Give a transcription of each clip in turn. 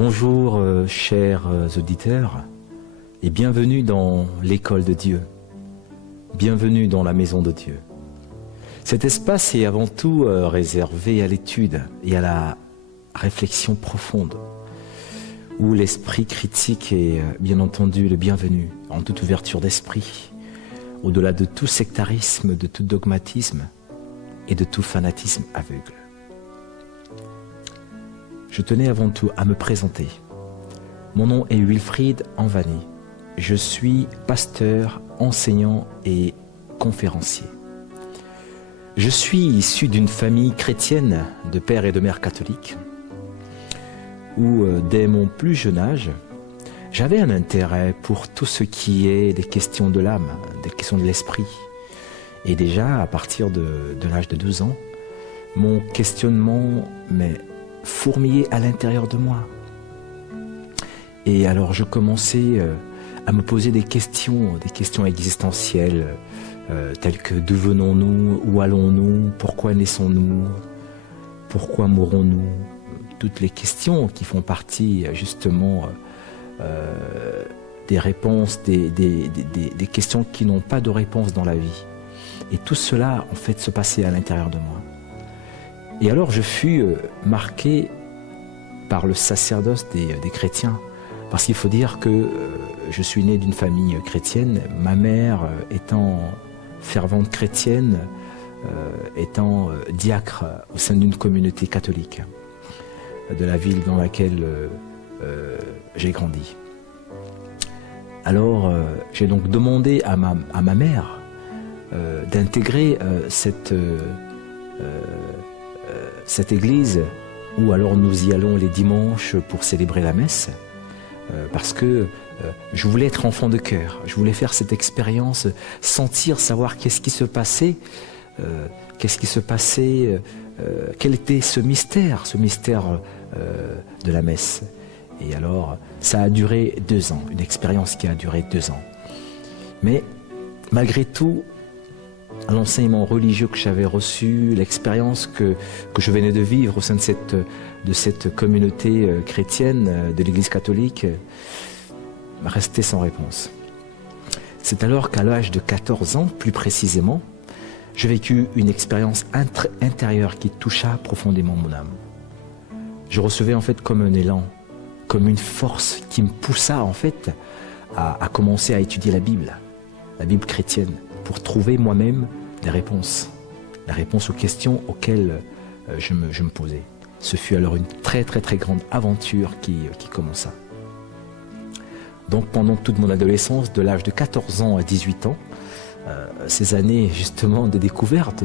Bonjour chers auditeurs et bienvenue dans l'école de Dieu, bienvenue dans la maison de Dieu. Cet espace est avant tout réservé à l'étude et à la réflexion profonde, où l'esprit critique est bien entendu le bienvenu, en toute ouverture d'esprit, au-delà de tout sectarisme, de tout dogmatisme et de tout fanatisme aveugle. Je tenais avant tout à me présenter. Mon nom est Wilfried Anvani. Je suis pasteur, enseignant et conférencier. Je suis issu d'une famille chrétienne de père et de mère catholiques où, dès mon plus jeune âge, j'avais un intérêt pour tout ce qui est des questions de l'âme, des questions de l'esprit. Et déjà, à partir de l'âge de 12 ans, mon questionnement fourmillait à l'intérieur de moi. Et alors je commençais à me poser des questions existentielles, telles que d'où venons-nous, où allons-nous, pourquoi naissons-nous, pourquoi mourrons-nous, toutes les questions qui font partie justement des réponses, des questions qui n'ont pas de réponse dans la vie. Et tout cela en fait se passait à l'intérieur de moi. Et alors je fus marqué par le sacerdoce des chrétiens, parce qu'il faut dire que je suis né d'une famille chrétienne, ma mère étant fervente chrétienne, étant diacre au sein d'une communauté catholique de la ville dans laquelle j'ai grandi. Alors j'ai donc demandé à ma mère d'intégrer cette église où alors nous y allons les dimanches pour célébrer la messe, parce que je voulais être enfant de cœur, je voulais faire cette expérience, sentir, savoir qu'est-ce qui se passait, quel était ce mystère de la messe. Et alors ça a duré 2 ans, une expérience qui a duré 2 ans. Mais malgré tout, l'enseignement religieux que j'avais reçu, l'expérience que je venais de vivre au sein de cette communauté chrétienne de l'Église catholique, restait sans réponse. C'est alors qu'à l'âge de 14 ans, plus précisément, j'ai vécu une expérience intérieure qui toucha profondément mon âme. Je recevais en fait comme un élan, comme une force qui me poussa en fait à commencer à étudier la Bible chrétienne, pour trouver moi-même des réponses, la réponse aux questions auxquelles je me posais. Ce fut alors une très très très grande aventure qui commença. Donc pendant toute mon adolescence, de l'âge de 14 ans à 18 ans, ces années justement de découverte,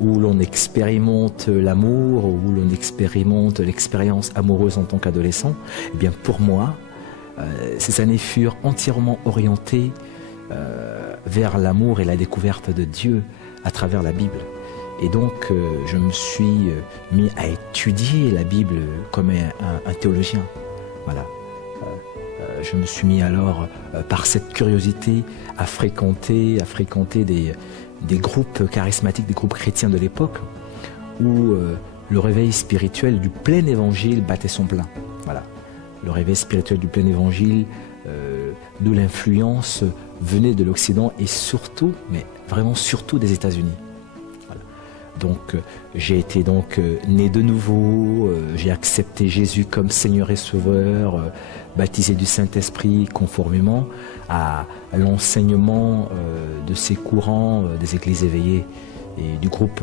où l'on expérimente l'amour, où l'on expérimente l'expérience amoureuse en tant qu'adolescent, eh bien pour moi, ces années furent entièrement orientées vers l'amour et la découverte de Dieu à travers la Bible. Et donc je me suis mis à étudier la Bible comme un théologien. Voilà. Je me suis mis alors, par cette curiosité, à fréquenter des groupes charismatiques, des groupes chrétiens de l'époque, où le réveil spirituel du plein évangile battait son plein. Voilà. Le réveil spirituel du plein évangile, d'où l'influence venait de l'Occident et surtout, mais vraiment surtout des États-Unis. Voilà. Donc j'ai été donc né de nouveau, j'ai accepté Jésus comme Seigneur et Sauveur, baptisé du Saint-Esprit conformément à l'enseignement de ces courants des églises éveillées et du groupe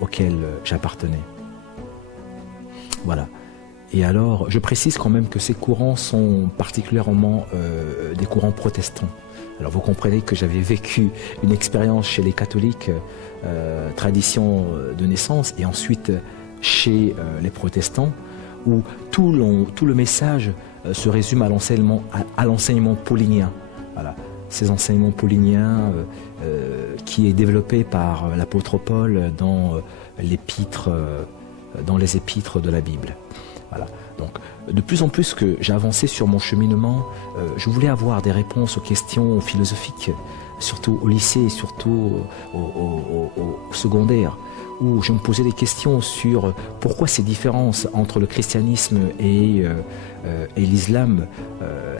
auquel j'appartenais. Voilà. Et alors, je précise quand même que ces courants sont particulièrement des courants protestants. Alors vous comprenez que j'avais vécu une expérience chez les catholiques, tradition de naissance, et ensuite chez les protestants, où tout le message se résume à l'enseignement paulinien. Voilà. Ces enseignements pauliniens qui est développé par l'apôtre Paul dans les épîtres de la Bible. Voilà. Donc, de plus en plus que j'ai avancé sur mon cheminement, je voulais avoir des réponses aux questions philosophiques, surtout au lycée, surtout au secondaire, où je me posais des questions sur pourquoi ces différences entre le christianisme et l'islam,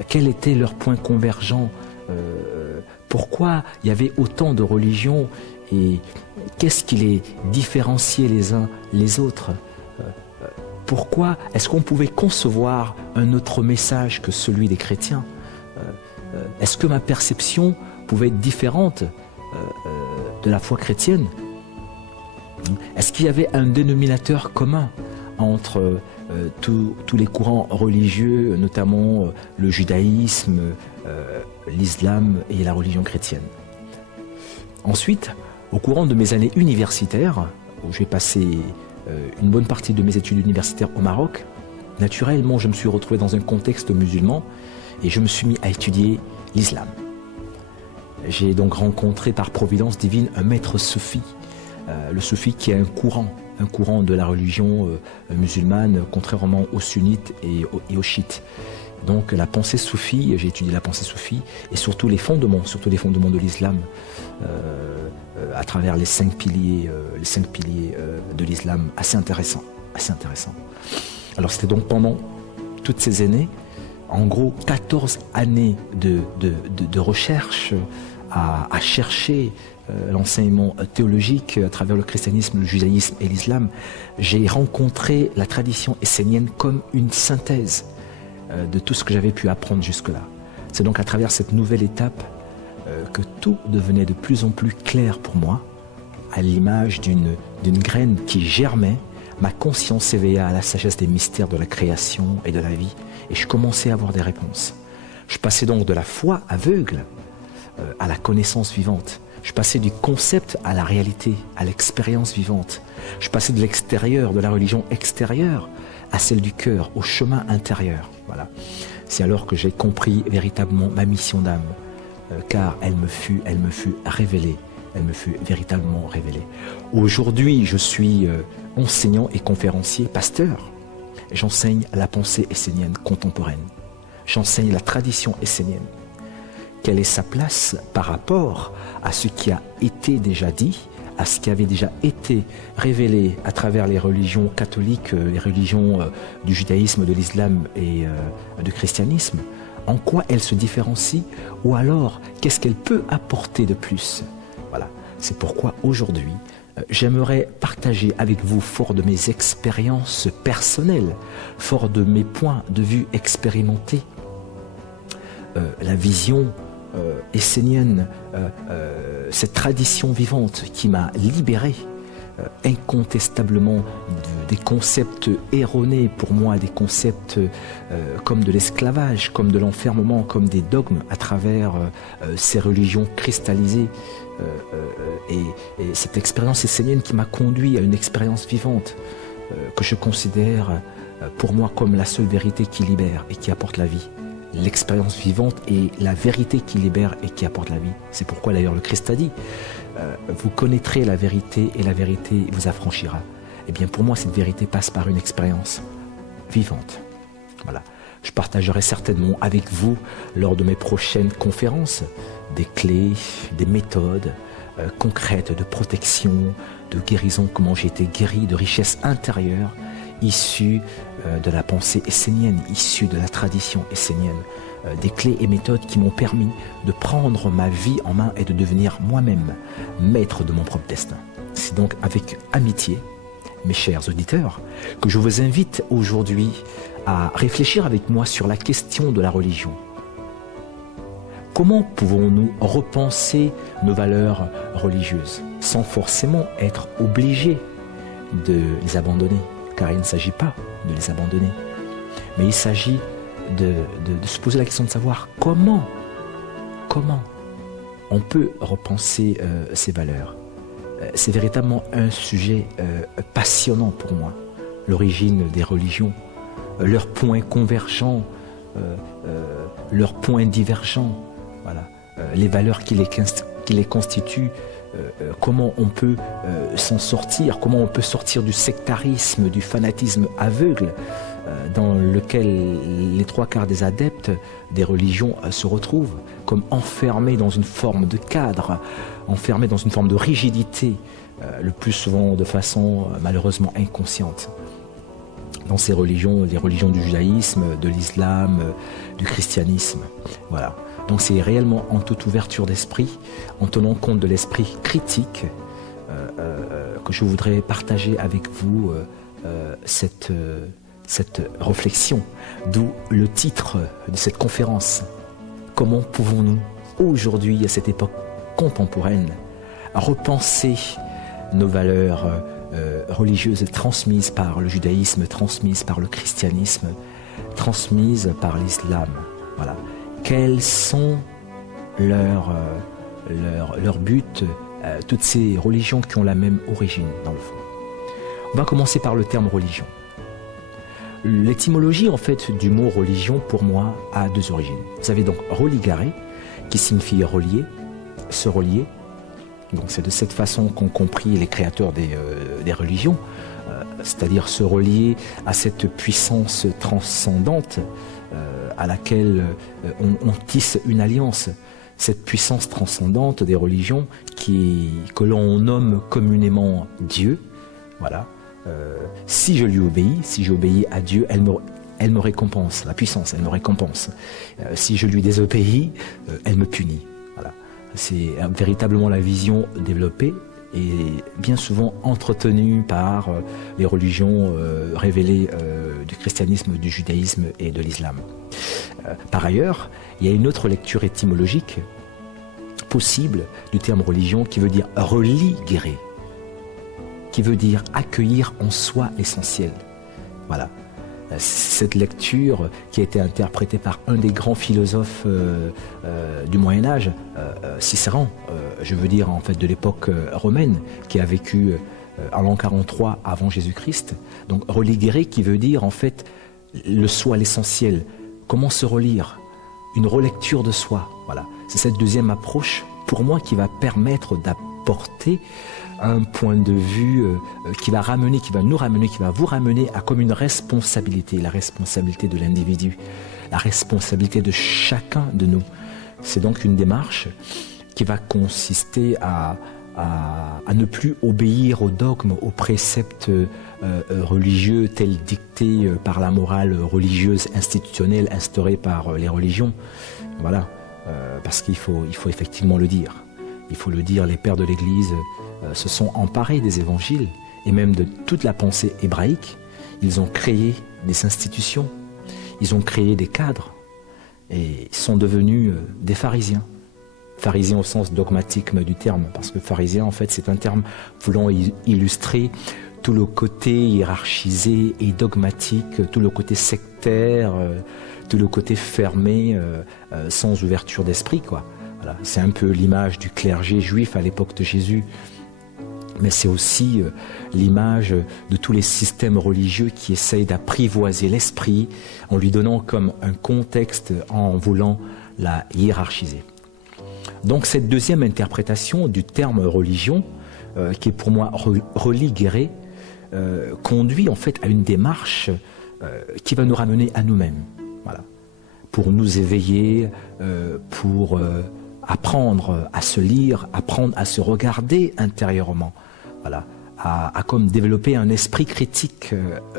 quels étaient leurs points convergents, pourquoi il y avait autant de religions et qu'est-ce qui les différenciait les uns les autres. Pourquoi est-ce qu'on pouvait concevoir un autre message que celui des chrétiens? Est-ce que ma perception pouvait être différente de la foi chrétienne? Est-ce qu'il y avait un dénominateur commun entre tous les courants religieux, notamment le judaïsme, l'islam et la religion chrétienne? Ensuite, au courant de mes années universitaires, où j'ai passé une bonne partie de mes études universitaires au Maroc, naturellement, je me suis retrouvé dans un contexte musulman et je me suis mis à étudier l'islam. J'ai donc rencontré par providence divine un maître soufi, le soufi qui est un courant de la religion musulmane, contrairement aux sunnites et aux chiites. Donc la pensée soufie, j'ai étudié la pensée soufie et surtout les fondements de l'islam à travers les cinq piliers de l'islam, assez intéressant. Alors c'était donc pendant toutes ces années, en gros 14 années de recherche à chercher l'enseignement théologique à travers le christianisme, le judaïsme et l'islam. J'ai rencontré la tradition essénienne comme une synthèse de tout ce que j'avais pu apprendre jusque-là. C'est donc à travers cette nouvelle étape que tout devenait de plus en plus clair pour moi, à l'image d'une graine qui germait. Ma conscience s'éveilla à la sagesse des mystères de la création et de la vie, et je commençais à avoir des réponses. Je passais donc de la foi aveugle à la connaissance vivante. Je passais du concept à la réalité, à l'expérience vivante. Je passais de l'extérieur, de la religion extérieure, à celle du cœur, au chemin intérieur. Voilà. C'est alors que j'ai compris véritablement ma mission d'âme, car elle me fut révélée, elle me fut véritablement révélée. Aujourd'hui, je suis enseignant et conférencier, pasteur. J'enseigne la pensée essénienne contemporaine. J'enseigne la tradition essénienne. Quelle est sa place par rapport à ce qui a été déjà dit, à ce qui avait déjà été révélé à travers les religions catholiques, les religions du judaïsme, de l'islam et du christianisme? En quoi elle se différencie? Ou alors, qu'est-ce qu'elle peut apporter de plus? Voilà, c'est pourquoi aujourd'hui, j'aimerais partager avec vous, fort de mes expériences personnelles, fort de mes points de vue expérimentés, la vision essénienne, cette tradition vivante qui m'a libéré incontestablement des concepts erronés pour moi, des concepts comme de l'esclavage, comme de l'enfermement, comme des dogmes à travers ces religions cristallisées. Et cette expérience essénienne qui m'a conduit à une expérience vivante que je considère pour moi comme la seule vérité qui libère et qui apporte la vie. L'expérience vivante est la vérité qui libère et qui apporte la vie. C'est pourquoi d'ailleurs le Christ a dit vous connaîtrez la vérité et la vérité vous affranchira. Eh bien pour moi cette vérité passe par une expérience vivante. Voilà. Je partagerai certainement avec vous lors de mes prochaines conférences des clés, des méthodes concrètes de protection, de guérison, comment j'ai été guéri, de richesse intérieure issues de la pensée essénienne, issues de la tradition essénienne, des clés et méthodes qui m'ont permis de prendre ma vie en main et de devenir moi-même maître de mon propre destin. C'est donc avec amitié, mes chers auditeurs, que je vous invite aujourd'hui à réfléchir avec moi sur la question de la religion. Comment pouvons-nous repenser nos valeurs religieuses sans forcément être obligés de les abandonner? Car il ne s'agit pas de les abandonner, mais il s'agit de se poser la question de savoir comment on peut repenser ces valeurs. C'est véritablement un sujet passionnant pour moi. L'origine des religions, leurs points convergents, leurs points divergents, voilà, les valeurs qui les constituent, comment on peut s'en sortir, comment on peut sortir du sectarisme, du fanatisme aveugle dans lequel les trois quarts des adeptes des religions se retrouvent, comme enfermés dans une forme de cadre, enfermés dans une forme de rigidité, le plus souvent de façon malheureusement inconsciente. Dans ces religions, les religions du judaïsme, de l'islam, du christianisme. Voilà. Donc c'est réellement en toute ouverture d'esprit, en tenant compte de l'esprit critique, que je voudrais partager avec vous cette réflexion, d'où le titre de cette conférence. Comment pouvons-nous, aujourd'hui, à cette époque contemporaine, repenser nos valeurs religieuses transmises par le judaïsme, transmises par le christianisme, transmises par l'islam. Voilà. Quels sont leurs buts, toutes ces religions qui ont la même origine, dans le fond. On va commencer par le terme religion. L'étymologie, en fait, du mot religion, pour moi, a deux origines. Vous avez donc religare, qui signifie relier, se relier. Donc c'est de cette façon qu'ont compris les créateurs des religions, c'est-à-dire se relier à cette puissance transcendante à laquelle on tisse une alliance. Cette puissance transcendante des religions que l'on nomme communément Dieu. Voilà. Si je lui obéis, si j'obéis à Dieu, elle me récompense, la puissance, elle me récompense. Si je lui désobéis, elle me punit. Voilà. C'est véritablement la vision développée et bien souvent entretenue par les religions révélées du christianisme, du judaïsme et de l'islam. Par ailleurs, il y a une autre lecture étymologique possible du terme religion qui veut dire religere, qui veut dire accueillir en soi l'essentiel. Voilà. Cette lecture qui a été interprétée par un des grands philosophes du Moyen-Âge, Cicéron, je veux dire en fait de l'époque romaine, qui a vécu en l'an 43 avant Jésus-Christ. Donc religere qui veut dire en fait le soi, l'essentiel. Comment se relire? Une relecture de soi. Voilà. C'est cette deuxième approche pour moi qui va permettre d'apporter un point de vue qui va nous ramener à comme une responsabilité, la responsabilité de l'individu, la responsabilité de chacun de nous. C'est donc une démarche qui va consister à ne plus obéir aux dogmes, aux préceptes religieux tels dictés par la morale religieuse institutionnelle instaurée par les religions. Voilà, parce qu'il faut effectivement le dire. Il faut le dire, les pères de l'Église se sont emparés des évangiles et même de toute la pensée hébraïque. Ils ont créé des institutions, ils ont créé des cadres et sont devenus des pharisiens. Pharisien au sens dogmatique du terme, parce que pharisien en fait c'est un terme voulant illustrer tout le côté hiérarchisé et dogmatique, tout le côté sectaire, tout le côté fermé, sans ouverture d'esprit, quoi. Voilà. C'est un peu l'image du clergé juif à l'époque de Jésus, mais c'est aussi l'image de tous les systèmes religieux qui essayent d'apprivoiser l'esprit en lui donnant comme un contexte, en voulant la hiérarchiser. Donc cette deuxième interprétation du terme religion, qui est pour moi religere, conduit en fait à une démarche qui va nous ramener à nous-mêmes, voilà, pour nous éveiller, pour apprendre à se lire, apprendre à se regarder intérieurement, voilà, à comme développer un esprit critique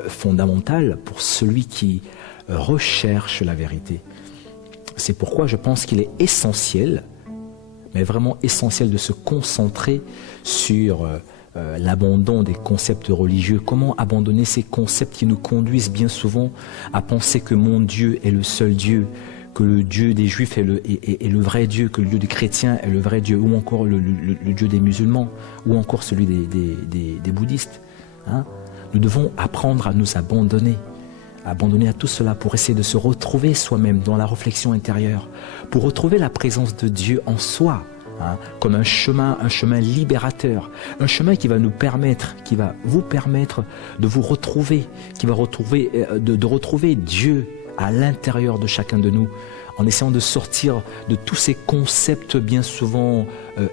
fondamental pour celui qui recherche la vérité. C'est pourquoi je pense qu'il est essentiel, mais vraiment essentiel, de se concentrer sur l'abandon des concepts religieux. Comment abandonner ces concepts qui nous conduisent bien souvent à penser que mon Dieu est le seul Dieu, que le Dieu des Juifs est le vrai Dieu, que le Dieu des chrétiens est le vrai Dieu, ou encore le Dieu des musulmans, ou encore celui des bouddhistes. Hein? Nous devons apprendre à nous abandonner à tout cela pour essayer de se retrouver soi-même dans la réflexion intérieure, pour retrouver la présence de Dieu en soi, hein, comme un chemin libérateur, un chemin qui va nous permettre, qui va vous permettre de vous retrouver, qui va de retrouver Dieu à l'intérieur de chacun de nous, en essayant de sortir de tous ces concepts bien souvent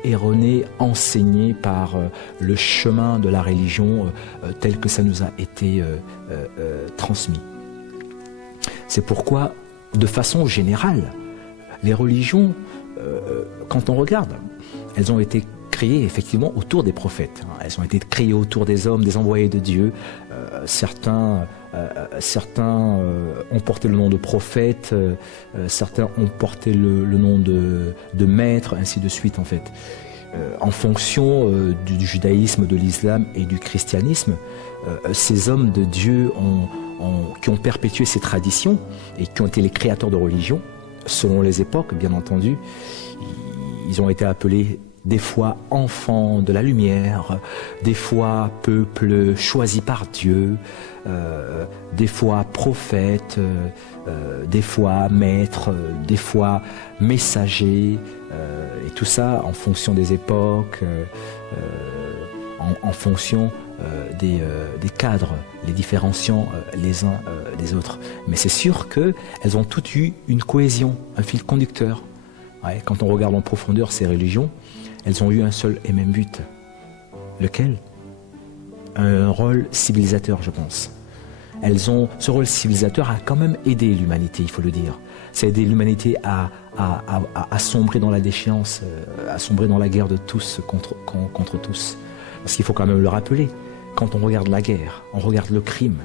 erronés, enseignés par le chemin de la religion tel que ça nous a été transmis. C'est pourquoi, de façon générale, les religions, quand on regarde, elles ont été créées effectivement autour des prophètes. Elles ont été créées autour des hommes, des envoyés de Dieu. Certains ont porté le nom de prophète, certains ont porté le nom de maître, ainsi de suite en fait. En fonction du judaïsme, de l'islam et du christianisme, ces hommes de Dieu qui ont perpétué ces traditions et qui ont été les créateurs de religion, selon les époques bien entendu, ils ont été appelés des fois enfants de la lumière, des fois peuple choisi par Dieu, des fois prophètes, des fois maîtres, des fois messagers, et tout ça en fonction des époques, en fonction des cadres, les différenciant les uns des autres. Mais c'est sûr qu'elles ont toutes eu une cohésion, un fil conducteur. Ouais, quand on regarde en profondeur ces religions, elles ont eu un seul et même but. Lequel? Un rôle civilisateur, je pense. Ce rôle civilisateur a quand même aidé l'humanité, il faut le dire. Ça a aidé l'humanité à sombrer dans la déchéance, à sombrer dans la guerre de tous contre tous. Parce qu'il faut quand même le rappeler, quand on regarde la guerre, on regarde le crime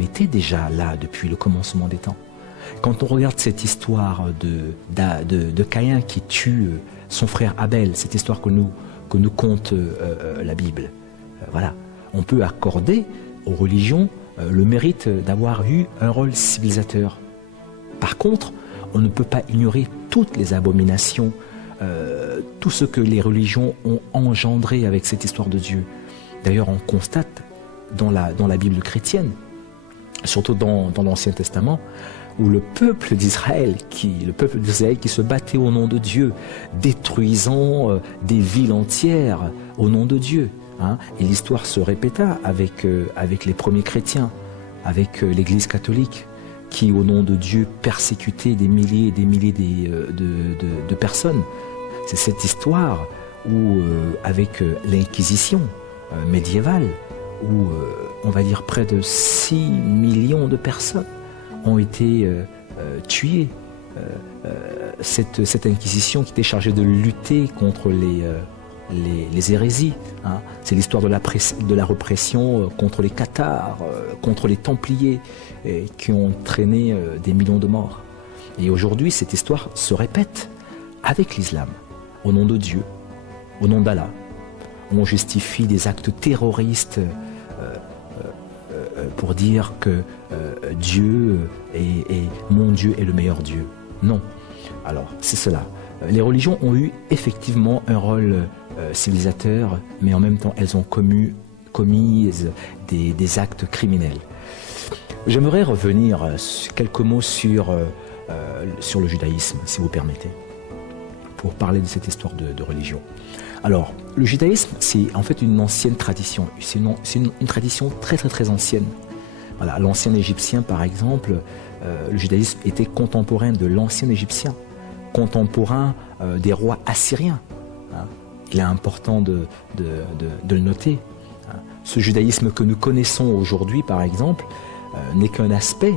était déjà là depuis le commencement des temps. Quand on regarde cette histoire de Caïn qui tue son frère Abel, cette histoire que nous conte la Bible, voilà, on peut accorder aux religions le mérite d'avoir eu un rôle civilisateur. Par contre, on ne peut pas ignorer toutes les abominations, tout ce que les religions ont engendré avec cette histoire de Dieu. D'ailleurs, on constate dans la Bible chrétienne, surtout dans l'Ancien Testament, où le peuple d'Israël qui se battait au nom de Dieu, détruisant des villes entières au nom de Dieu. Et l'histoire se répéta avec les premiers chrétiens, avec l'Église catholique, qui au nom de Dieu persécutait des milliers et des milliers de personnes. C'est cette histoire où, avec l'Inquisition médiévale, où on va dire près de 6 millions de personnes ont été tuées. Cette Inquisition qui était chargée de lutter contre les hérésies. C'est l'histoire de la répression contre les cathares, contre les templiers, qui ont entraîné des millions de morts. Et aujourd'hui, cette histoire se répète avec l'islam, au nom de Dieu, au nom d'Allah. On justifie des actes terroristes pour dire que Dieu mon Dieu est le meilleur Dieu. Non. Alors, c'est cela. Les religions ont eu effectivement un rôle civilisateur, mais en même temps, elles ont commis des actes criminels. J'aimerais revenir quelques mots sur le judaïsme, si vous permettez, pour parler de cette histoire de religion. Alors, le judaïsme, c'est en fait une ancienne tradition. C'est une tradition très très très ancienne. Voilà, l'ancien égyptien, par exemple, le judaïsme était contemporain de l'ancien égyptien, contemporain des rois assyriens. Il est important de le noter. Ce judaïsme que nous aujourd'hui, par exemple, n'est qu'un aspect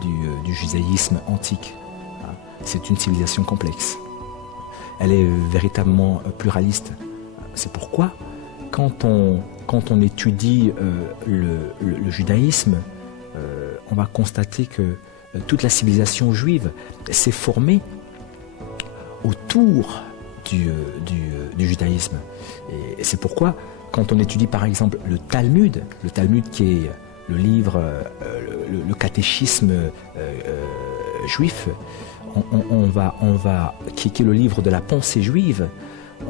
du judaïsme antique. C'est une civilisation complexe. Elle est véritablement pluraliste. C'est pourquoi, quand on étudie le judaïsme, on va constater que toute la civilisation juive s'est formée autour du judaïsme. Et c'est pourquoi, quand on étudie par exemple le Talmud qui est le livre, le catéchisme juif, qui est le livre de la pensée juive,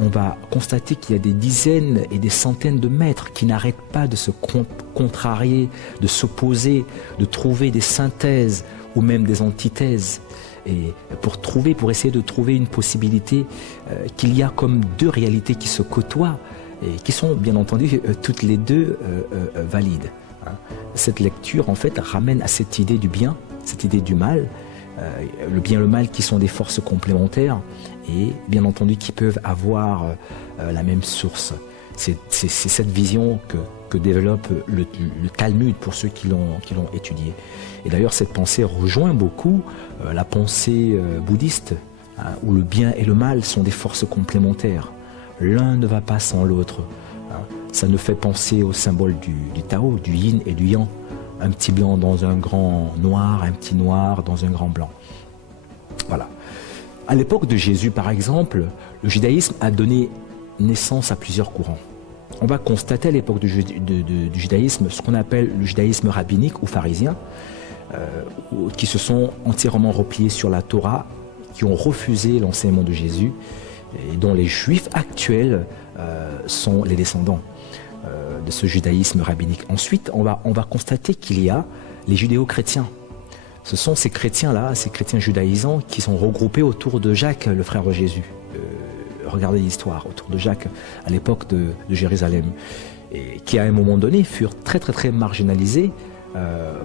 on va constater qu'il y a des dizaines et des centaines de maîtres qui n'arrêtent pas de se contrarier, de s'opposer, de trouver des synthèses ou même des antithèses, et pour essayer de trouver une possibilité qu'il y a comme deux réalités qui se côtoient et qui sont bien entendu toutes les deux valides. Cette lecture en fait ramène à cette idée du bien, cette idée du mal, le bien et le mal qui sont des forces complémentaires et bien entendu qui peuvent avoir la même source. C'est cette vision que développe le Talmud pour ceux qui l'ont étudié. Et d'ailleurs, cette pensée rejoint beaucoup la pensée bouddhiste, hein, où le bien et le mal sont des forces complémentaires. L'un ne va pas sans l'autre. Hein. Ça nous fait penser au symbole du Tao, du yin et du yang. Un petit blanc dans un grand noir, un petit noir dans un grand blanc. Voilà. À l'époque de Jésus, par exemple, le judaïsme a donné naissance à plusieurs courants. On va constater à l'époque du judaïsme ce qu'on appelle le judaïsme rabbinique ou pharisien, qui se sont entièrement repliés sur la Torah, qui ont refusé l'enseignement de Jésus, et dont les juifs actuels sont les descendants de ce judaïsme rabbinique. Ensuite, on va constater qu'il y a les judéo-chrétiens. Ce sont ces chrétiens-là, ces chrétiens judaïsants, qui sont regroupés autour de Jacques, le frère de Jésus. Regardez l'histoire, autour de Jacques, à l'époque de Jérusalem, et qui à un moment donné furent très très très marginalisés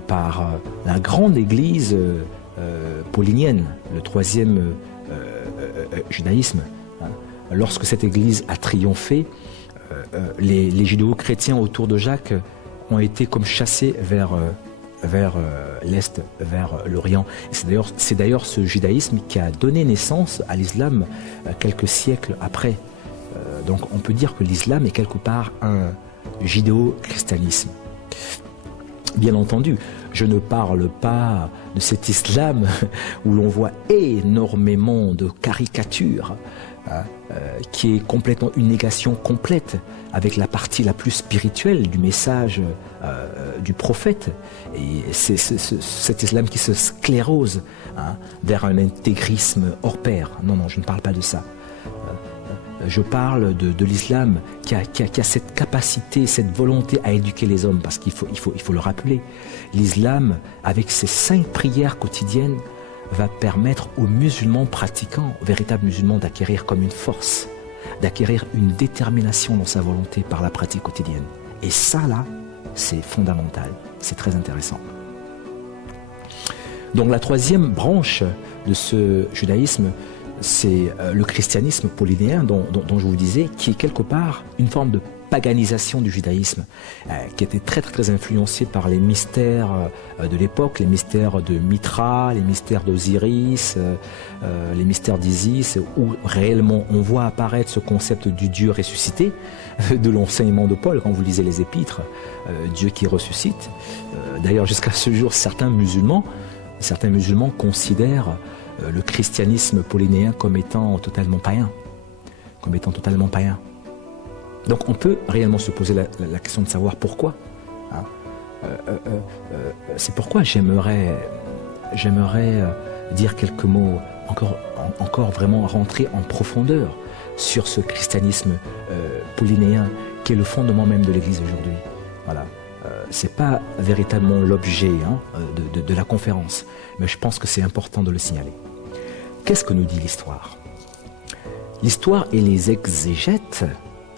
par la grande église paulinienne, le troisième judaïsme. Lorsque cette église a triomphé, les judéo-chrétiens autour de Jacques ont été comme chassés vers l'Est, vers l'Orient. C'est d'ailleurs ce judaïsme qui a donné naissance à l'islam quelques siècles après. Donc on peut dire que l'islam est quelque part un judéo-christianisme. Bien entendu, je ne parle pas de cet islam où l'on voit énormément de caricatures, qui est complètement une négation complète avec la partie la plus spirituelle du message du prophète. Et c'est cet islam qui se sclérose vers un intégrisme hors pair. Non, je ne parle pas de ça. Je parle de l'islam qui a cette capacité, cette volonté à éduquer les hommes, parce qu'il faut le rappeler. L'islam, avec ses 5 prières quotidiennes, va permettre aux musulmans pratiquants, aux véritables musulmans, d'acquérir comme une force, d'acquérir une détermination dans sa volonté par la pratique quotidienne. Et ça, là, c'est fondamental, c'est très intéressant. Donc la troisième branche de ce judaïsme, c'est le christianisme paulinéen dont je vous disais, qui est quelque part une forme de paganisation du judaïsme, qui était très très très influencé par les mystères de l'époque, les mystères de Mitra, les mystères d'Osiris, les mystères d'Isis, où réellement on voit apparaître ce concept du Dieu ressuscité, de l'enseignement de Paul quand vous lisez les épîtres, Dieu qui ressuscite. D'ailleurs jusqu'à ce jour, certains musulmans considèrent le christianisme paulinéen comme étant totalement païen. Donc on peut réellement se poser la question de savoir pourquoi. C'est pourquoi j'aimerais dire quelques mots, encore vraiment rentrer en profondeur sur ce christianisme paulinéen qui est le fondement même de l'Église aujourd'hui. Voilà. C'est pas véritablement l'objet de la conférence, mais je pense que c'est important de le signaler. Qu'est-ce que nous dit l'histoire ? L'histoire et les exégètes,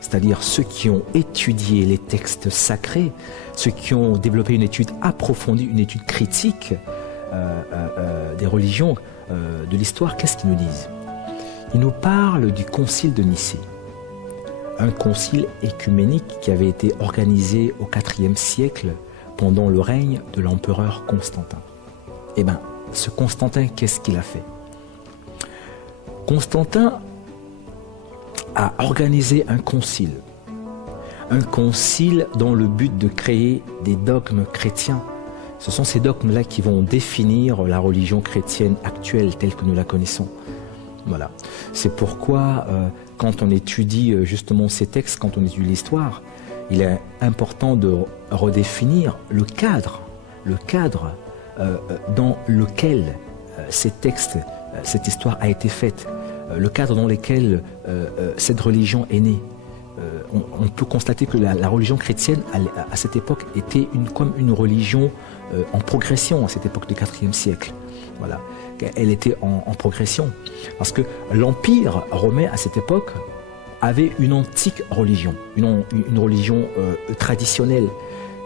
c'est-à-dire ceux qui ont étudié les textes sacrés, ceux qui ont développé une étude approfondie, une étude critique des religions, de l'histoire, qu'est-ce qu'ils nous disent ? Ils nous parlent du concile de Nicée, un concile écuménique qui avait été organisé au IVe siècle pendant le règne de l'empereur Constantin. Eh bien, ce Constantin, qu'est-ce qu'il a fait ? Constantin a organisé un concile dans le but de créer des dogmes chrétiens. Ce sont ces dogmes-là qui vont définir la religion chrétienne actuelle telle que nous la connaissons. Voilà. C'est pourquoi, quand on étudie justement ces textes, quand on étudie l'histoire, il est important de redéfinir le cadre dans lequel ces textes, cette histoire a été faite, le cadre dans lequel cette religion est née. On peut constater que la religion chrétienne, à cette époque, était comme une religion en progression, à cette époque du IVe siècle. Voilà. Elle était en progression. Parce que l'Empire romain, à cette époque, avait une antique religion, une religion traditionnelle,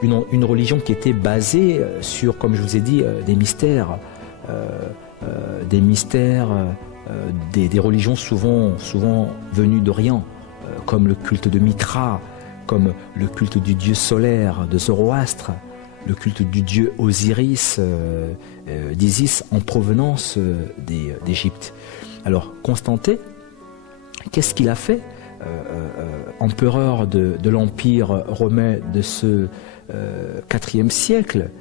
une religion qui était basée sur, comme je vous ai dit, des mystères, des religions souvent venues d'Orient, comme le culte de Mitra, comme le culte du dieu solaire de Zoroastre, le culte du dieu Osiris, d'Isis, en provenance d'Égypte. Alors Constantin, qu'est-ce qu'il a fait, empereur de l'Empire romain de ce IVe siècle,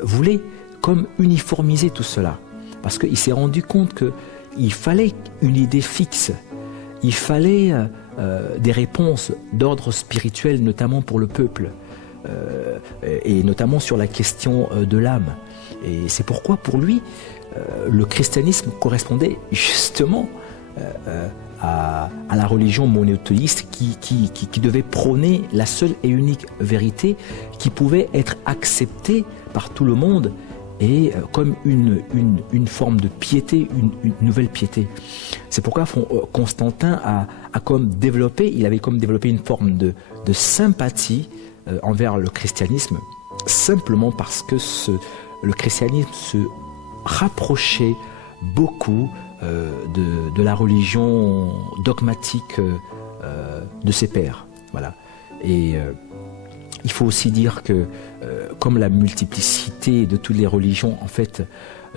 voulait comme uniformiser tout cela, parce qu'il s'est rendu compte qu'il fallait une idée fixe, il fallait des réponses d'ordre spirituel, notamment pour le peuple, et notamment sur la question de l'âme. Et c'est pourquoi pour lui, le christianisme correspondait justement à la religion monothéiste qui devait prôner la seule et unique vérité qui pouvait être acceptée par tout le monde et comme une forme de piété, une nouvelle piété. C'est pourquoi Constantin a comme développé, il avait comme développé une forme de sympathie envers le christianisme, simplement parce que le christianisme se rapprochait beaucoup de la religion dogmatique de ses pairs. Voilà. Et il faut aussi dire que comme la multiplicité de toutes les religions en fait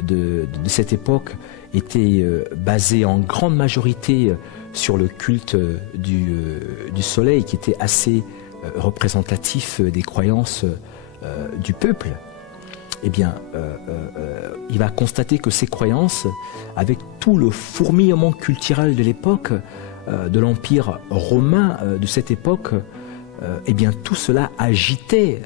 de cette époque était basée en grande majorité sur le culte du soleil, qui était assez représentatif des croyances du peuple, eh bien, il va constater que ces croyances, avec tout le fourmillement culturel de l'époque, de l'Empire romain de cette époque, eh bien, tout cela agitait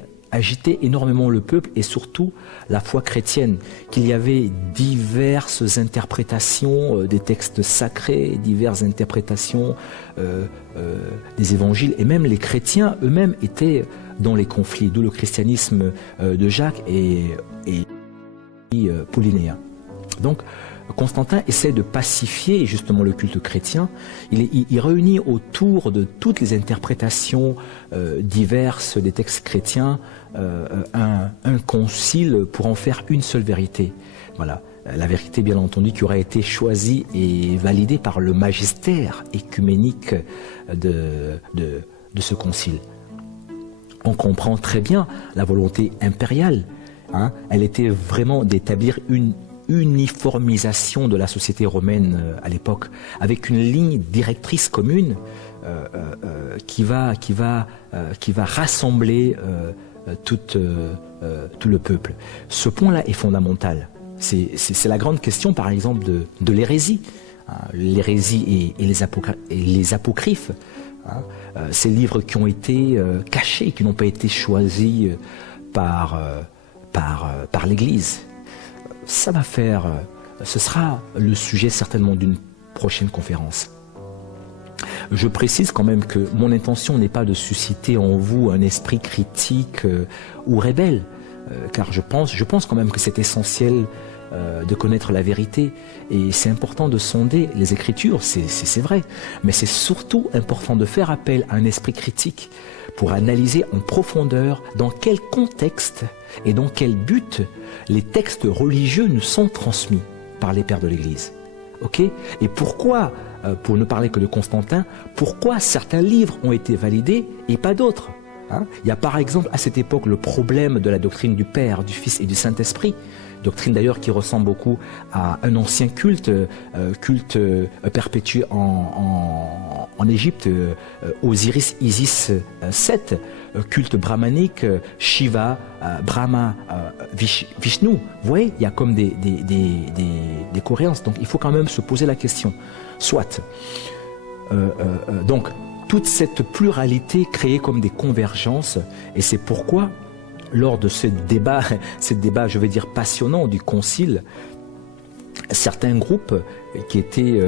énormément le peuple et surtout la foi chrétienne, qu'il y avait diverses interprétations des textes sacrés, diverses interprétations des évangiles, et même les chrétiens eux-mêmes étaient dans les conflits, d'où le christianisme de Jacques et paulinéen. Donc Constantin essaie de pacifier justement le culte chrétien. Il réunit autour de toutes les interprétations diverses des textes chrétiens un concile pour en faire une seule vérité. Voilà, la vérité bien entendu qui aurait été choisie et validée par le magistère écuménique de ce concile. On comprend très bien la volonté impériale. Hein, elle était vraiment d'établir une uniformisation de la société romaine à l'époque, avec une ligne directrice commune qui va rassembler tout le peuple. Ce point-là est fondamental. C'est la grande question, par exemple, de l'hérésie. L'hérésie et les apocryphes. Ces livres qui ont été cachés, qui n'ont pas été choisis par l'Église. Ce sera le sujet certainement d'une prochaine conférence. Je précise quand même que mon intention n'est pas de susciter en vous un esprit critique ou rebelle, car je pense quand même que c'est essentiel de connaître la vérité, et c'est important de sonder les Écritures, c'est vrai, mais c'est surtout important de faire appel à un esprit critique pour analyser en profondeur dans quel contexte et dans quel but les textes religieux nous sont transmis par les pères de l'Église. Ok ? Et pourquoi, pour ne parler que de Constantin, pourquoi certains livres ont été validés et pas d'autres ? Il y a par exemple à cette époque le problème de la doctrine du Père, du Fils et du Saint-Esprit, doctrine d'ailleurs qui ressemble beaucoup à un ancien culte perpétué en Égypte, Osiris, Isis, Seth, culte brahmanique, Shiva, Brahma, Vishnu. Vous voyez, il y a comme des cohérences, donc il faut quand même se poser la question. Soit. Donc, toute cette pluralité créée comme des convergences, et c'est pourquoi lors de ce débat, je vais dire passionnant du concile, certains groupes qui étaient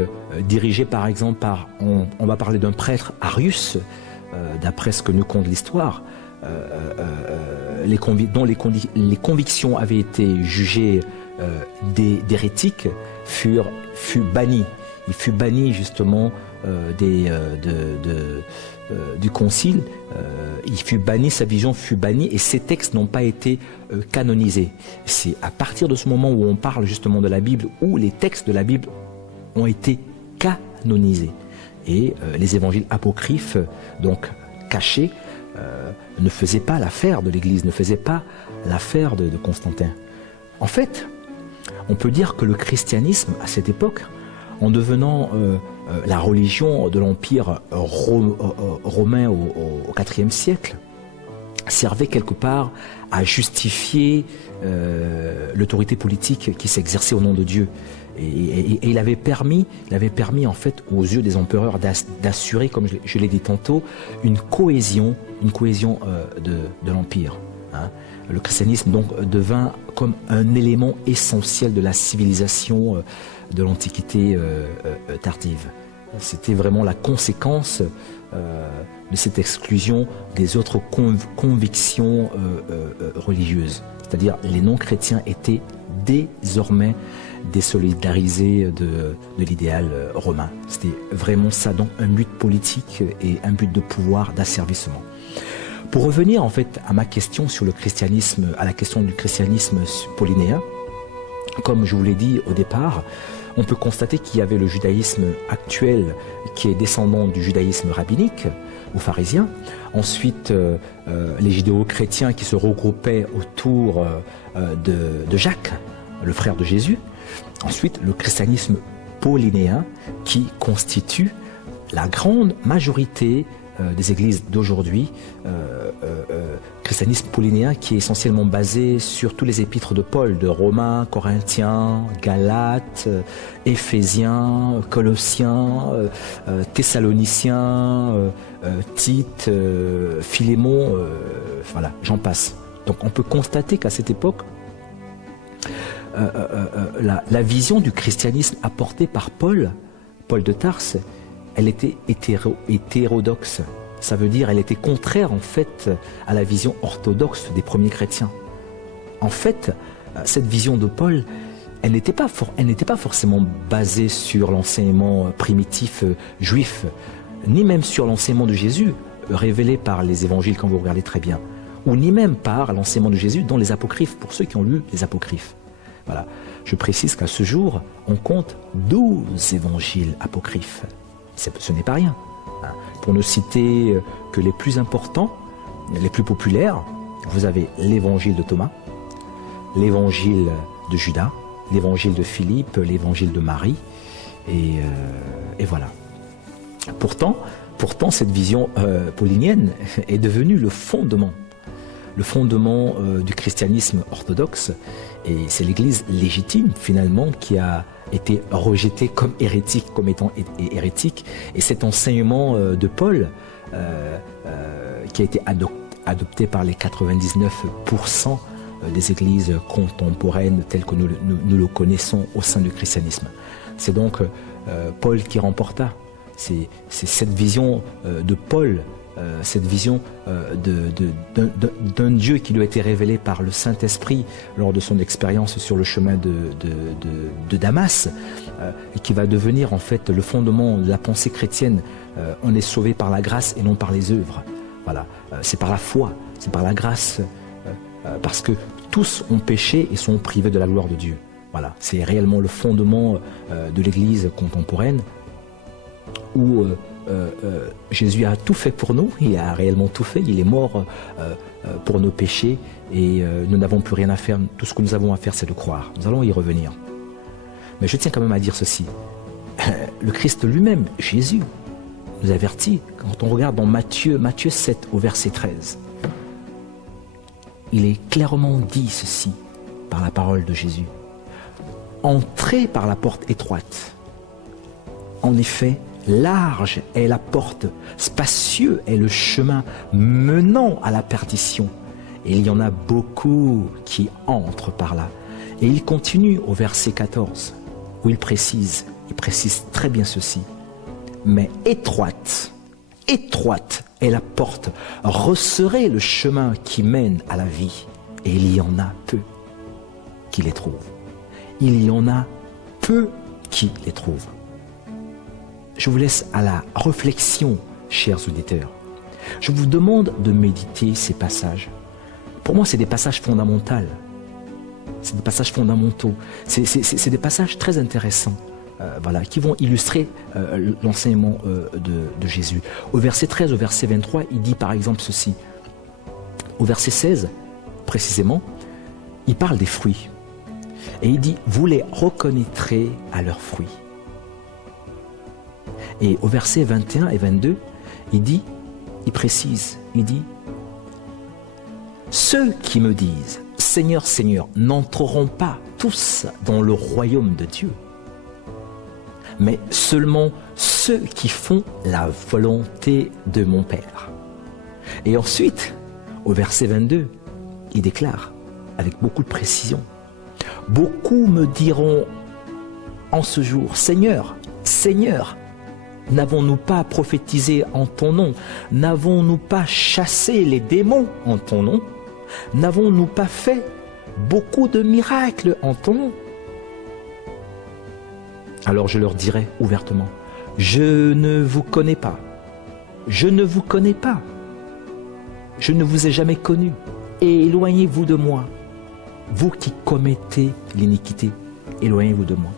dirigés par exemple par, on va parler d'un prêtre Arius, d'après ce que nous conte l'histoire, dont les convictions avaient été jugées d'hérétiques, fut banni. Il fut banni justement du concile, il fut banni, sa vision fut bannie et ses textes n'ont pas été canonisés. C'est à partir de ce moment où on parle justement de la Bible, où les textes de la Bible ont été canonisés. Et les évangiles apocryphes, donc cachés, ne faisait pas l'affaire de l'Église, ne faisait pas l'affaire de Constantin. En fait, on peut dire que le christianisme, à cette époque, en devenant la religion de l'Empire romain au IVe siècle, servait quelque part à justifier l'autorité politique qui s'exerçait au nom de Dieu. Et il avait permis en fait aux yeux des empereurs d'assurer, comme je l'ai dit tantôt, une cohésion de l'Empire. Hein. Le christianisme donc devint comme un élément essentiel de la civilisation de l'Antiquité tardive. C'était vraiment la conséquence de cette exclusion des autres convictions religieuses. C'est-à-dire les non-chrétiens étaient désormais désolidarisés de l'idéal romain. C'était vraiment ça, donc un but politique et un but de pouvoir, d'asservissement. Pour revenir en fait à ma question sur le christianisme, à la question du christianisme paulinéen, comme je vous l'ai dit au départ, on peut constater qu'il y avait le judaïsme actuel qui est descendant du judaïsme rabbinique ou pharisien. Ensuite, les judéo-chrétiens qui se regroupaient autour de Jacques, le frère de Jésus. Ensuite, le christianisme paulinéen qui constitue la grande majorité des églises d'aujourd'hui, christianisme paulinéen qui est essentiellement basé sur tous les épîtres de Paul, de Romains, Corinthiens, Galates, Éphésiens, Colossiens, Thessaloniciens, Tite, Philémon, voilà, j'en passe. Donc on peut constater qu'à cette époque, la vision du christianisme apportée par Paul de Tarse, elle était hétérodoxe. Ça veut dire elle était contraire en fait à la vision orthodoxe des premiers chrétiens. En fait, cette vision de Paul, elle n'était pas forcément basée sur l'enseignement primitif juif, ni même sur l'enseignement de Jésus révélé par les évangiles quand vous regardez très bien, ou ni même par l'enseignement de Jésus dans les apocryphes, pour ceux qui ont lu les apocryphes. Voilà. Je précise qu'à ce jour, on compte 12 évangiles apocryphes. Ce n'est pas rien. Pour ne citer que les plus importants, les plus populaires, vous avez l'évangile de Thomas, l'évangile de Judas, l'évangile de Philippe, l'évangile de Marie, et voilà. Pourtant, cette vision paulinienne est devenue le fondement du christianisme orthodoxe, et c'est l'Église légitime finalement qui a été rejetée comme hérétique, comme étant hérétique, et cet enseignement de Paul qui a été adopté par les 99% des églises contemporaines telles que nous le connaissons au sein du christianisme. C'est donc Paul qui remporta. C'est cette vision de Paul, cette vision d'un Dieu qui lui a été révélé par le Saint-Esprit lors de son expérience sur le chemin de Damas, et qui va devenir en fait le fondement de la pensée chrétienne. On est sauvé par la grâce et non par les œuvres. Voilà, c'est par la foi, c'est par la grâce, parce que tous ont péché et sont privés de la gloire de Dieu. Voilà, c'est réellement le fondement de l'Église contemporaine, où Jésus a tout fait pour nous, il a réellement tout fait, il est mort pour nos péchés, et nous n'avons plus rien à faire. Tout ce que nous avons à faire, c'est de croire. Nous allons y revenir. Mais je tiens quand même à dire ceci. Le Christ lui-même, Jésus, nous avertit, quand on regarde dans Matthieu 7 au verset 13, il est clairement dit ceci par la parole de Jésus. Entrez par la porte étroite. En effet, large est la porte, spacieux est le chemin menant à la perdition. Et il y en a beaucoup qui entrent par là. Et il continue au verset 14, où il précise très bien ceci. Mais étroite est la porte, resserrez le chemin qui mène à la vie. Et il y en a peu qui les trouvent. Il y en a peu qui les trouvent. Je vous laisse à la réflexion, chers auditeurs. Je vous demande de méditer ces passages. Pour moi, c'est des passages fondamentaux. C'est des passages fondamentaux. C'est des passages très intéressants, voilà, qui vont illustrer l'enseignement de Jésus. Au verset 13, au verset 23, il dit par exemple ceci. Au verset 16, précisément, il parle des fruits. Et il dit, vous les reconnaîtrez à leurs fruits. Et au verset 21 et 22, il précise, il dit, ceux qui me disent, Seigneur, Seigneur, n'entreront pas tous dans le royaume de Dieu, mais seulement ceux qui font la volonté de mon Père. Et ensuite, au verset 22, il déclare, avec beaucoup de précision, beaucoup me diront en ce jour, Seigneur, Seigneur, n'avons-nous pas prophétisé en ton nom? N'avons-nous pas chassé les démons en ton nom? N'avons-nous pas fait beaucoup de miracles en ton nom? Alors je leur dirai ouvertement, je ne vous connais pas, je ne vous connais pas, je ne vous ai jamais connu, et éloignez-vous de moi, vous qui commettez l'iniquité, éloignez-vous de moi.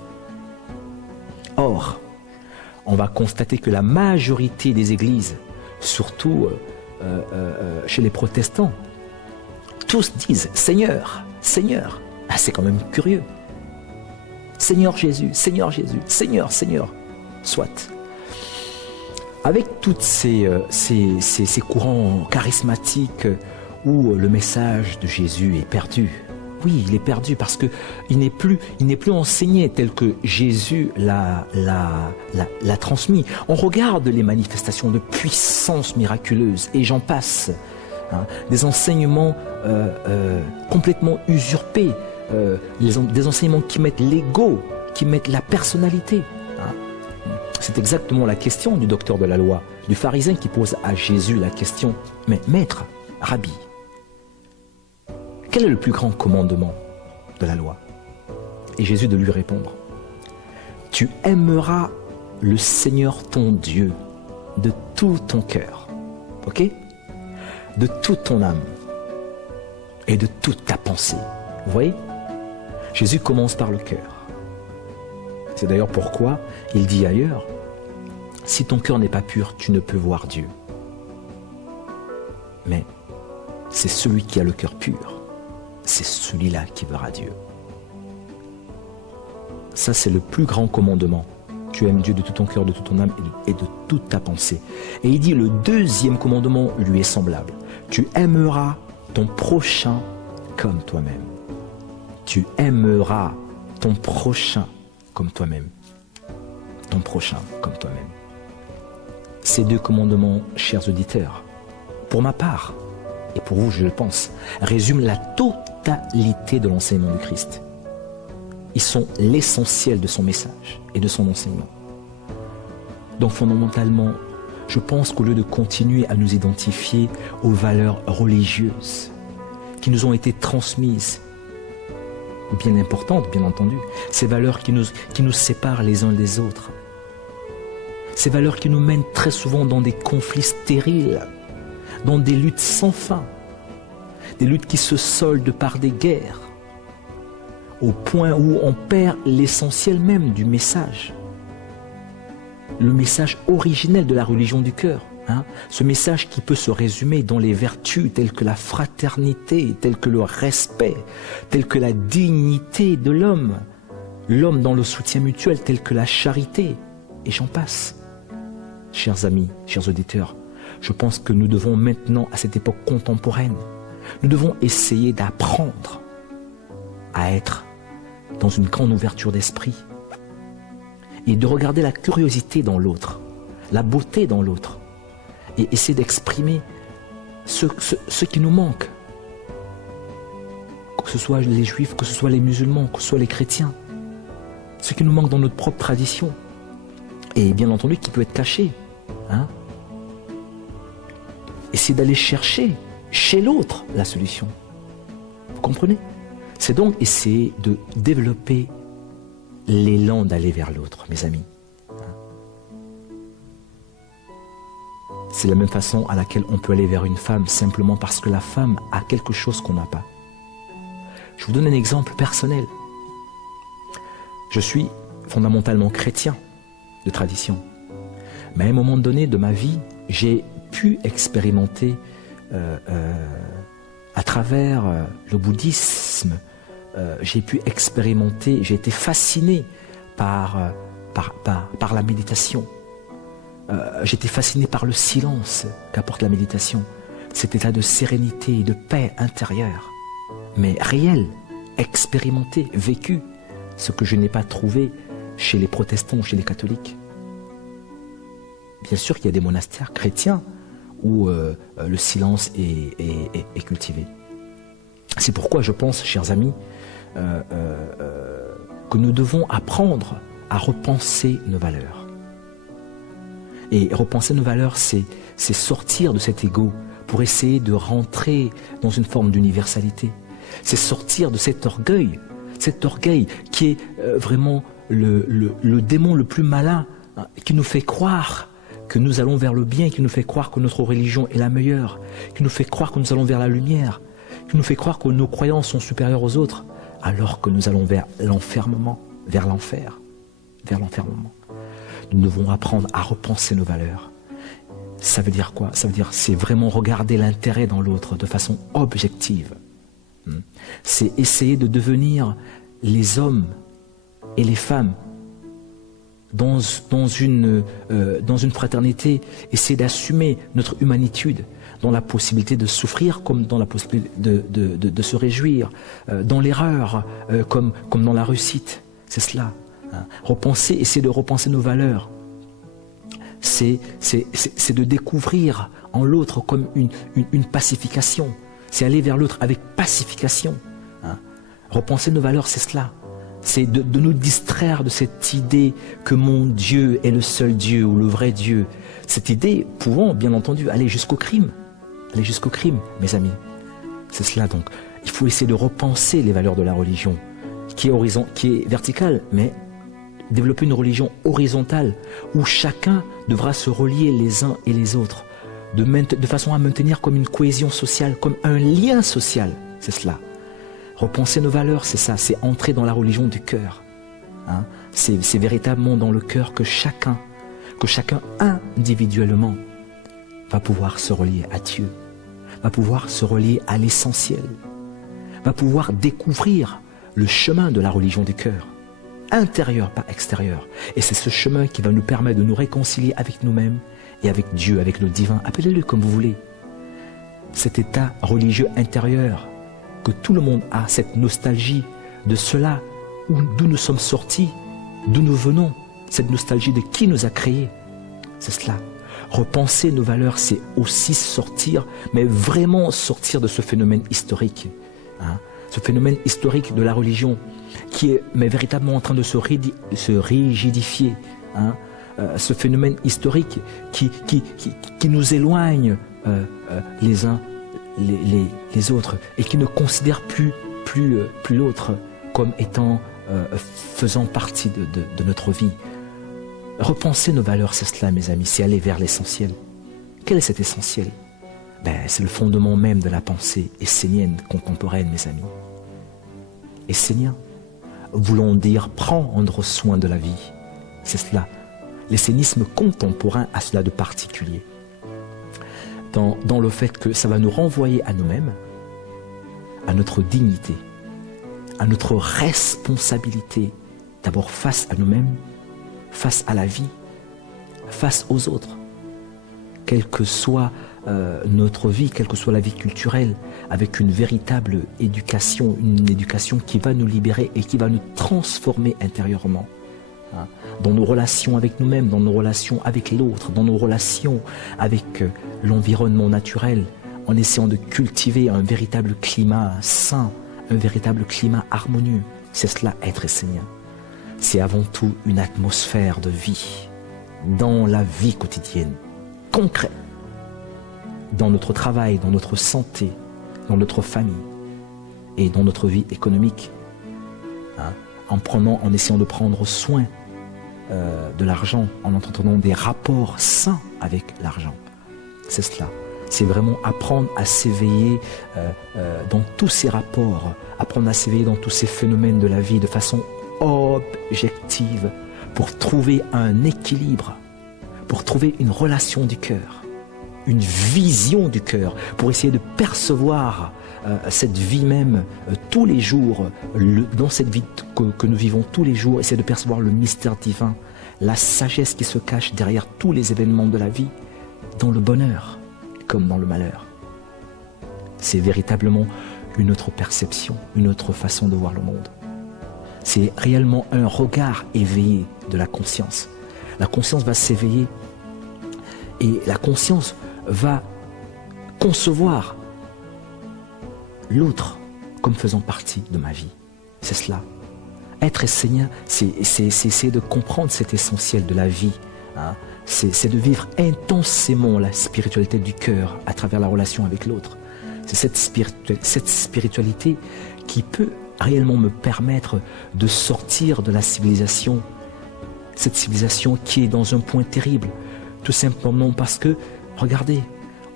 Or, on va constater que la majorité des églises, surtout chez les protestants, tous disent « Seigneur, Seigneur ». Ah, c'est quand même curieux. Seigneur Jésus, Seigneur Jésus, Seigneur, Seigneur, soit. Avec tous ces courants charismatiques où le message de Jésus est perdu, oui, il est perdu parce qu'il n'est plus enseigné tel que Jésus l'a transmis. On regarde les manifestations de puissance miraculeuse et j'en passe. Hein, des enseignements complètement usurpés, des enseignements qui mettent l'ego, qui mettent la personnalité. Hein. C'est exactement la question du docteur de la loi, du pharisien qui pose à Jésus la question, mais maître, rabbi, quel est le plus grand commandement de la loi? Et Jésus de lui répondre, tu aimeras le Seigneur ton Dieu de tout ton cœur, ok? De toute ton âme et de toute ta pensée. Vous voyez? Jésus commence par le cœur. C'est d'ailleurs pourquoi il dit ailleurs, si ton cœur n'est pas pur, tu ne peux voir Dieu. Mais c'est celui qui a le cœur pur, c'est celui-là qui verra Dieu. Ça, c'est le plus grand commandement. Tu aimes Dieu de tout ton cœur, de toute ton âme et de toute ta pensée. Et il dit, le deuxième commandement lui est semblable. Tu aimeras ton prochain comme toi-même. Tu aimeras ton prochain comme toi-même. Ton prochain comme toi-même. Ces deux commandements, chers auditeurs, pour ma part, et pour vous, je le pense, résument la totalité de l'enseignement du Christ. Ils sont l'essentiel de son message et de son enseignement. Donc fondamentalement, je pense qu'au lieu de continuer à nous identifier aux valeurs religieuses qui nous ont été transmises, bien importantes bien entendu, ces valeurs qui nous séparent les uns des autres, ces valeurs qui nous mènent très souvent dans des conflits stériles, dans des luttes sans fin, des luttes qui se soldent par des guerres, au point où on perd l'essentiel même du message, le message originel de la religion du cœur, hein, ce message qui peut se résumer dans les vertus telles que la fraternité, telles que le respect, telles que la dignité de l'homme, l'homme dans le soutien mutuel tel que la charité, et j'en passe. Chers amis, chers auditeurs, je pense que nous devons maintenant, à cette époque contemporaine, nous devons essayer d'apprendre à être dans une grande ouverture d'esprit et de regarder la curiosité dans l'autre, la beauté dans l'autre et essayer d'exprimer ce qui nous manque, que ce soit les juifs, que ce soit les musulmans, que ce soit les chrétiens, ce qui nous manque dans notre propre tradition et bien entendu qui peut être caché, hein? Essayer d'aller chercher chez l'autre la solution. Vous comprenez? C'est donc essayer de développer l'élan d'aller vers l'autre, mes amis. C'est la même façon à laquelle on peut aller vers une femme simplement parce que la femme a quelque chose qu'on n'a pas. Je vous donne un exemple personnel. Je suis fondamentalement chrétien de tradition. Mais à un moment donné de ma vie, j'ai pu expérimenter À travers le bouddhisme, j'ai pu expérimenter, j'ai été fasciné par la méditation. J'ai été fasciné par le silence qu'apporte la méditation. Cet état de sérénité et de paix intérieure, mais réel, expérimenté, vécu, ce que je n'ai pas trouvé chez les protestants ou chez les catholiques. Bien sûr qu'il y a des monastères chrétiens où le silence est cultivé. C'est pourquoi je pense, chers amis, que nous devons apprendre à repenser nos valeurs. Et repenser nos valeurs, c'est sortir de cet ego pour essayer de rentrer dans une forme d'universalité. C'est sortir de cet orgueil qui est vraiment le démon le plus malin, hein, qui nous fait croire que nous allons vers le bien, qui nous fait croire que notre religion est la meilleure, qui nous fait croire que nous allons vers la lumière, qui nous fait croire que nos croyances sont supérieures aux autres, alors que nous allons vers l'enfermement, vers l'enfer, vers l'enfermement. Nous devons apprendre à repenser nos valeurs. Ça veut dire quoi? Ça veut dire c'est vraiment regarder l'intérêt dans l'autre de façon objective. C'est essayer de devenir les hommes et les femmes dans une fraternité, essayer d'assumer notre humanitude, dans la possibilité de souffrir comme dans la possibilité de se réjouir, dans l'erreur comme dans la réussite. C'est cela. Hein. Essayer de repenser nos valeurs. C'est de découvrir en l'autre comme une pacification. C'est aller vers l'autre avec pacification. Hein. Repenser nos valeurs, c'est cela. C'est de nous distraire de cette idée que mon Dieu est le seul Dieu ou le vrai Dieu. Cette idée pouvant, bien entendu, aller jusqu'au crime. Aller jusqu'au crime, mes amis. C'est cela donc. Il faut essayer de repenser les valeurs de la religion, qui est verticale, mais développer une religion horizontale, où chacun devra se relier les uns et les autres, de façon à maintenir comme une cohésion sociale, comme un lien social. C'est cela. Repenser nos valeurs, c'est ça, c'est entrer dans la religion du cœur. Hein? C'est véritablement dans le cœur que chacun individuellement va pouvoir se relier à Dieu, va pouvoir se relier à l'essentiel, va pouvoir découvrir le chemin de la religion du cœur, intérieur, pas extérieur. Et c'est ce chemin qui va nous permettre de nous réconcilier avec nous-mêmes et avec Dieu, avec le divin, appelez-le comme vous voulez. Cet état religieux intérieur que tout le monde a, cette nostalgie de cela, d'où nous sommes sortis, d'où nous venons, cette nostalgie de qui nous a créés. C'est cela. Repenser nos valeurs, c'est aussi sortir, mais vraiment sortir de ce phénomène historique. Hein, ce phénomène historique de la religion qui est mais véritablement en train de se rigidifier. Hein, ce phénomène historique qui nous éloigne les uns les autres et qui ne considèrent plus l'autre comme étant faisant partie de notre vie. Repenser nos valeurs, c'est cela, mes amis, c'est aller vers l'essentiel. Quel est cet essentiel? C'est le fondement même de la pensée essénienne contemporaine, mes amis. Essénien, voulant dire prendre soin de la vie. C'est cela. L'essénisme contemporain a cela de particulier. Dans le fait que ça va nous renvoyer à nous-mêmes, à notre dignité, à notre responsabilité, d'abord face à nous-mêmes, face à la vie, face aux autres. Quelle que soit notre vie, quelle que soit la vie culturelle, avec une véritable éducation, une éducation qui va nous libérer et qui va nous transformer intérieurement. Hein, dans nos relations avec nous-mêmes, dans nos relations avec l'autre, dans nos relations avec l'environnement naturel, en essayant de cultiver un véritable climat sain, un véritable climat harmonieux. C'est cela, être essénien. C'est avant tout une atmosphère de vie, dans la vie quotidienne, concrète, dans notre travail, dans notre santé, dans notre famille et dans notre vie économique, hein, en essayant de prendre soin de l'argent, en entretenant des rapports sains avec l'argent. C'est cela. C'est vraiment apprendre à s'éveiller dans tous ces rapports, apprendre à s'éveiller dans tous ces phénomènes de la vie de façon objective pour trouver un équilibre, pour trouver une relation du cœur une vision du cœur, pour essayer de percevoir cette vie même tous les jours, dans cette vie que nous vivons tous les jours, essayer de percevoir le mystère divin, la sagesse qui se cache derrière tous les événements de la vie, dans le bonheur comme dans le malheur. C'est véritablement une autre perception, une autre façon de voir le monde. C'est réellement un regard éveillé de la conscience. La conscience va s'éveiller et la conscience va concevoir l'autre comme faisant partie de ma vie. C'est cela. Être essénien, c'est essayer de comprendre cet essentiel de la vie. Hein. C'est de vivre intensément la spiritualité du cœur à travers la relation avec l'autre. C'est cette spiritualité qui peut réellement me permettre de sortir de la civilisation. Cette civilisation qui est dans un point terrible. Tout simplement parce que, regardez,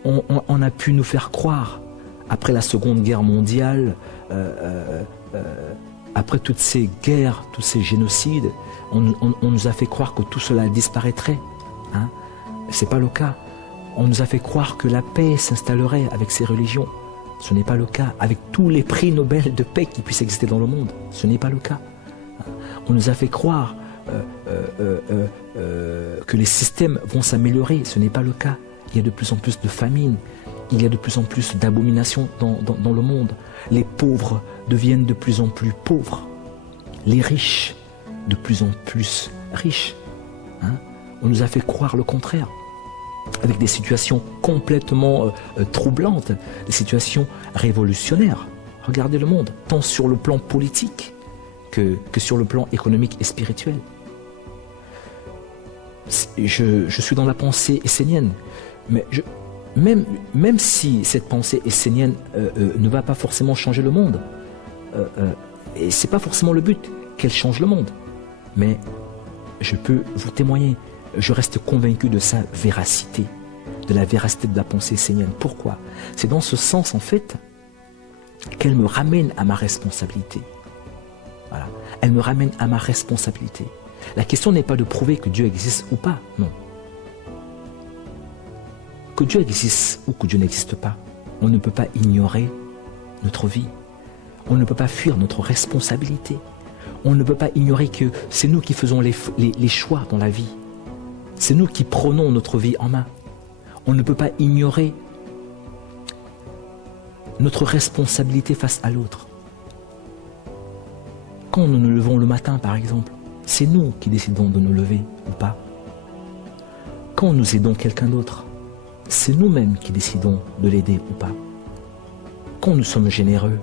on a pu nous faire croire, après la Seconde Guerre mondiale, après toutes ces guerres, tous ces génocides, on nous a fait croire que tout cela disparaîtrait. Hein? Ce n'est pas le cas. On nous a fait croire que la paix s'installerait avec ces religions. Ce n'est pas le cas. Avec tous les prix Nobel de paix qui puissent exister dans le monde. Ce n'est pas le cas. On nous a fait croire que les systèmes vont s'améliorer. Ce n'est pas le cas. Il y a de plus en plus de famines. Il y a de plus en plus d'abominations dans le monde. Les pauvres deviennent de plus en plus pauvres. Les riches de plus en plus riches. Hein? On nous a fait croire le contraire. Avec des situations complètement troublantes, des situations révolutionnaires. Regardez le monde, tant sur le plan politique que sur le plan économique et spirituel. Je suis dans la pensée essénienne, mais même si cette pensée essénienne ne va pas forcément changer le monde, et ce n'est pas forcément le but qu'elle change le monde, mais je peux vous témoigner, je reste convaincu de sa véracité, de la véracité de la pensée essénienne. Pourquoi? C'est dans ce sens, en fait, qu'elle me ramène à ma responsabilité. Voilà. Elle me ramène à ma responsabilité. La question n'est pas de prouver que Dieu existe ou pas, non. Que Dieu existe ou que Dieu n'existe pas, on ne peut pas ignorer notre vie. On ne peut pas fuir notre responsabilité. On ne peut pas ignorer que c'est nous qui faisons les choix dans la vie. C'est nous qui prenons notre vie en main. On ne peut pas ignorer notre responsabilité face à l'autre. Quand nous nous levons le matin, par exemple, c'est nous qui décidons de nous lever ou pas. Quand nous aidons quelqu'un d'autre, c'est nous-mêmes qui décidons de l'aider ou pas. Quand nous sommes généreux,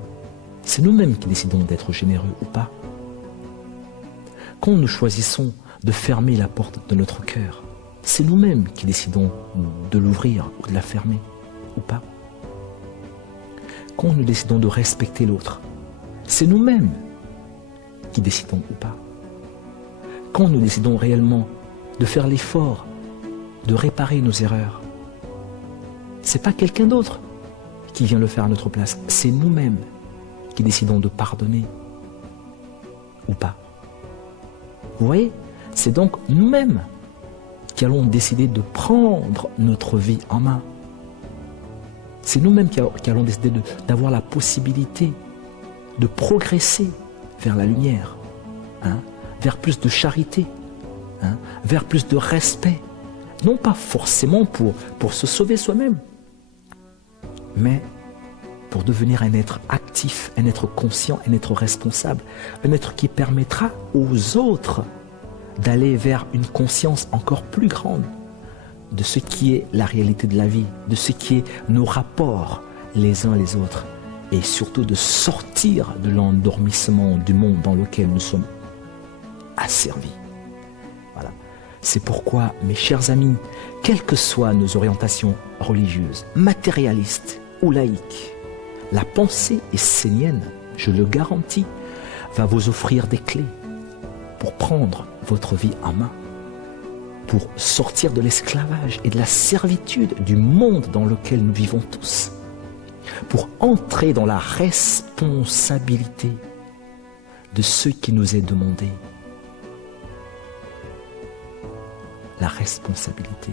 c'est nous-mêmes qui décidons d'être généreux ou pas. Quand nous choisissons de fermer la porte de notre cœur, c'est nous-mêmes qui décidons de l'ouvrir ou de la fermer ou pas. Quand nous décidons de respecter l'autre, c'est nous-mêmes qui décidons ou pas. Quand nous décidons réellement de faire l'effort de réparer nos erreurs, ce n'est pas quelqu'un d'autre qui vient le faire à notre place, c'est nous-mêmes qui décidons de pardonner ou pas. Vous voyez, c'est donc nous-mêmes qui allons décider de prendre notre vie en main. C'est nous-mêmes qui allons décider d'avoir la possibilité de progresser vers la lumière, hein, vers plus de charité, hein, vers plus de respect. Non pas forcément pour se sauver soi-même, mais pour devenir un être actif, un être conscient, un être responsable, un être qui permettra aux autres d'aller vers une conscience encore plus grande de ce qui est la réalité de la vie, de ce qui est nos rapports les uns les autres, et surtout de sortir de l'endormissement du monde dans lequel nous sommes asservis. Voilà. C'est pourquoi, mes chers amis, quelles que soient nos orientations religieuses, matérialistes ou laïques, la pensée essénienne, je le garantis, va vous offrir des clés pour prendre votre vie en main, pour sortir de l'esclavage et de la servitude du monde dans lequel nous vivons tous, pour entrer dans la responsabilité de ce qui nous est demandé. La responsabilité.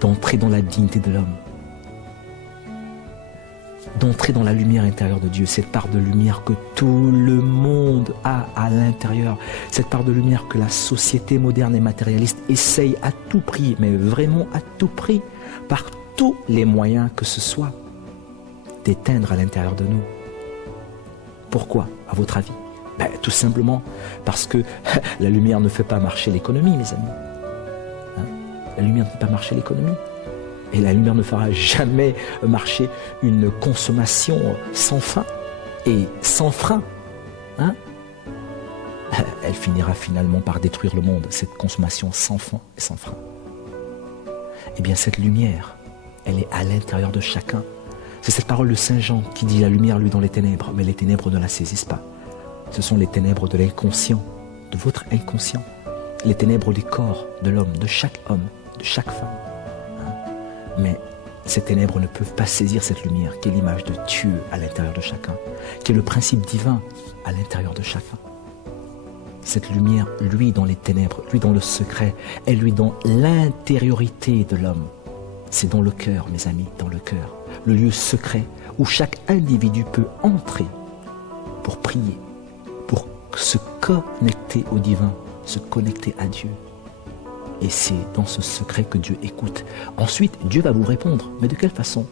d'entrer dans la dignité de l'homme, d'entrer dans la lumière intérieure de Dieu, cette part de lumière que tout le monde a à l'intérieur, cette part de lumière que la société moderne et matérialiste essaye à tout prix, mais vraiment à tout prix, par tous les moyens que ce soit, d'éteindre à l'intérieur de nous. Pourquoi, à votre avis? Tout simplement parce que la lumière ne fait pas marcher l'économie, mes amis. La lumière ne fait pas marcher l'économie. Et la lumière ne fera jamais marcher une consommation sans fin et sans frein. Elle finira finalement par détruire le monde, cette consommation sans fin et sans frein. Eh bien, cette lumière, elle est à l'intérieur de chacun. C'est cette parole de Saint Jean qui dit « La lumière, lui, dans les ténèbres, mais les ténèbres ne la saisissent pas. » Ce sont les ténèbres de l'inconscient, de votre inconscient, les ténèbres du corps de l'homme, de chaque homme, de chaque femme. Mais ces ténèbres ne peuvent pas saisir cette lumière qui est l'image de Dieu à l'intérieur de chacun, qui est le principe divin à l'intérieur de chacun. Cette lumière, lui dans les ténèbres, lui dans le secret, et lui dans l'intériorité de l'homme. C'est dans le cœur, mes amis, dans le cœur, le lieu secret où chaque individu peut entrer pour prier, pour se connecter au divin, se connecter à Dieu. Et c'est dans ce secret que Dieu écoute. Ensuite, Dieu va vous répondre. Mais de quelle façon?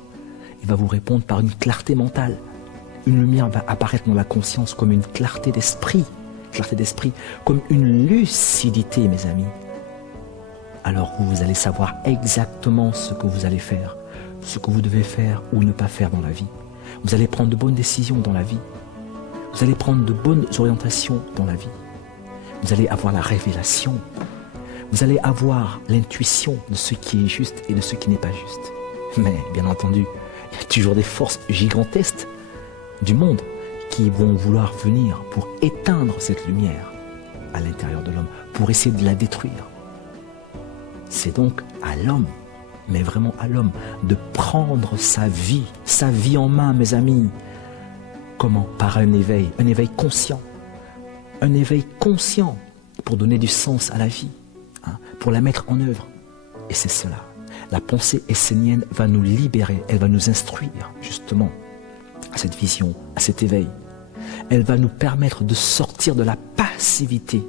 Il va vous répondre par une clarté mentale. Une lumière va apparaître dans la conscience comme une clarté d'esprit, comme une lucidité, mes amis. Alors vous allez savoir exactement ce que vous allez faire, ce que vous devez faire ou ne pas faire dans la vie. Vous allez prendre de bonnes décisions dans la vie. Vous allez prendre de bonnes orientations dans la vie. Vous allez avoir la révélation. Vous allez avoir l'intuition de ce qui est juste et de ce qui n'est pas juste. Mais bien entendu, il y a toujours des forces gigantesques du monde qui vont vouloir venir pour éteindre cette lumière à l'intérieur de l'homme, pour essayer de la détruire. C'est donc à l'homme, mais vraiment à l'homme, de prendre sa vie en main, mes amis. Comment? Par un éveil conscient. Un éveil conscient pour donner du sens à la vie. Pour la mettre en œuvre. Et c'est cela. La pensée essénienne va nous libérer, elle va nous instruire justement à cette vision, à cet éveil. Elle va nous permettre de sortir de la passivité,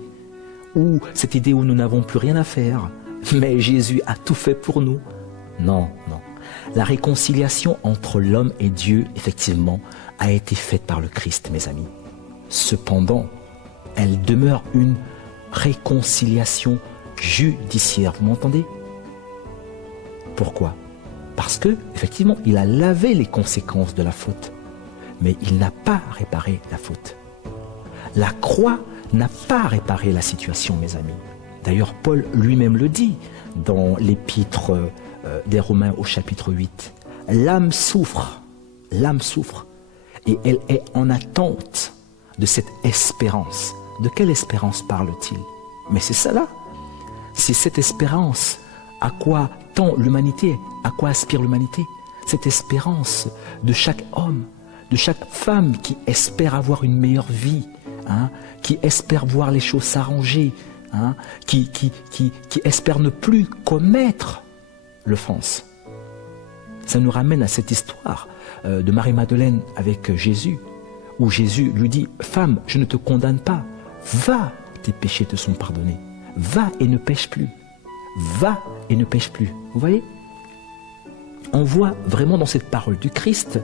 ou cette idée où nous n'avons plus rien à faire, mais Jésus a tout fait pour nous. Non. La réconciliation entre l'homme et Dieu, effectivement, a été faite par le Christ, mes amis. Cependant, elle demeure une réconciliation judiciaire, vous m'entendez? Pourquoi? Parce que, effectivement, il a lavé les conséquences de la faute, mais il n'a pas réparé la faute. La croix n'a pas réparé la situation, mes amis. D'ailleurs, Paul lui-même le dit dans l'épître des Romains au chapitre 8. L'âme souffre, et elle est en attente de cette espérance. De quelle espérance parle-t-il? Mais c'est cela. C'est cette espérance à quoi tend l'humanité, à quoi aspire l'humanité. Cette espérance de chaque homme, de chaque femme qui espère avoir une meilleure vie, qui espère voir les choses s'arranger, qui espère ne plus commettre l'offense. Ça nous ramène à cette histoire de Marie-Madeleine avec Jésus, où Jésus lui dit « Femme, je ne te condamne pas, va, tes péchés te sont pardonnés. » Va et ne pêche plus. Va et ne pêche plus. Vous voyez? On voit vraiment dans cette parole du Christ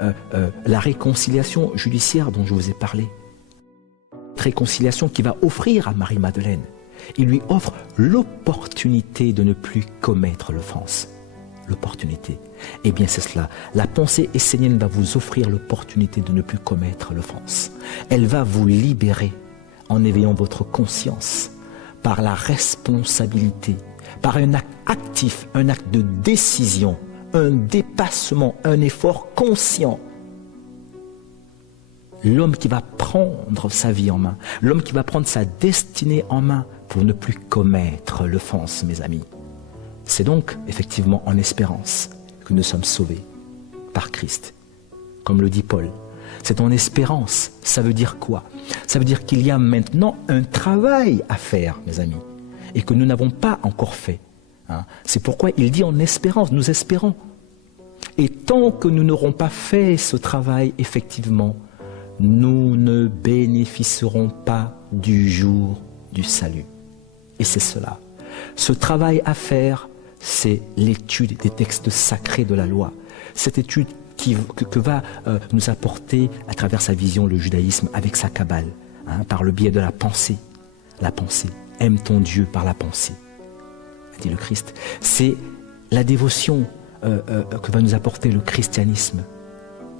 la réconciliation judiciaire dont je vous ai parlé. Réconciliation qu'il va offrir à Marie-Madeleine. Il lui offre l'opportunité de ne plus commettre l'offense. L'opportunité. Eh bien c'est cela. La pensée essénienne va vous offrir l'opportunité de ne plus commettre l'offense. Elle va vous libérer en éveillant votre conscience par la responsabilité, par un acte actif, un acte de décision, un dépassement, un effort conscient. L'homme qui va prendre sa vie en main, l'homme qui va prendre sa destinée en main pour ne plus commettre l'offense, mes amis. C'est donc effectivement en espérance que nous sommes sauvés par Christ, comme le dit Paul. C'est en espérance. Ça veut dire quoi? Ça veut dire qu'il y a maintenant un travail à faire, mes amis, et que nous n'avons pas encore fait. Hein. C'est pourquoi il dit en espérance, nous espérons. Et tant que nous n'aurons pas fait ce travail, effectivement, nous ne bénéficierons pas du jour du salut. Et c'est cela. Ce travail à faire, c'est l'étude des textes sacrés de la loi. Cette étude que va nous apporter à travers sa vision le judaïsme avec sa Kabbale, hein, par le biais de la pensée. La pensée. Aime ton Dieu par la pensée, dit le Christ. C'est la dévotion que va nous apporter le christianisme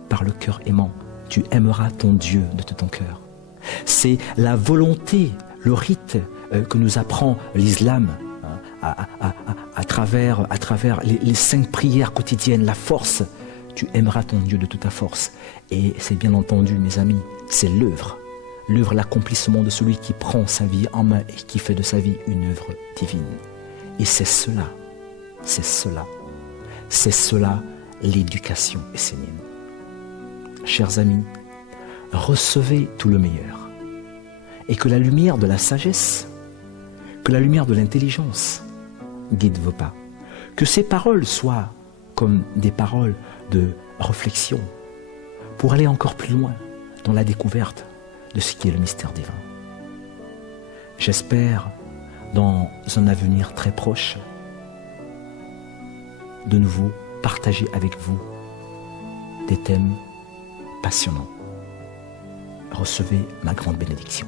par le cœur aimant. Tu aimeras ton Dieu de tout ton cœur. C'est la volonté, le rite que nous apprend l'islam à travers les 5 prières quotidiennes, la force. Tu aimeras ton Dieu de toute ta force. Et c'est bien entendu, mes amis, c'est l'œuvre, l'accomplissement de celui qui prend sa vie en main et qui fait de sa vie une œuvre divine. Et c'est cela l'éducation essénienne. Chers amis, recevez tout le meilleur et que la lumière de la sagesse, que la lumière de l'intelligence guide vos pas. Que ces paroles soient comme des paroles de réflexion pour aller encore plus loin dans la découverte de ce qui est le mystère divin. J'espère, dans un avenir très proche, de nouveau partager avec vous des thèmes passionnants. Recevez ma grande bénédiction.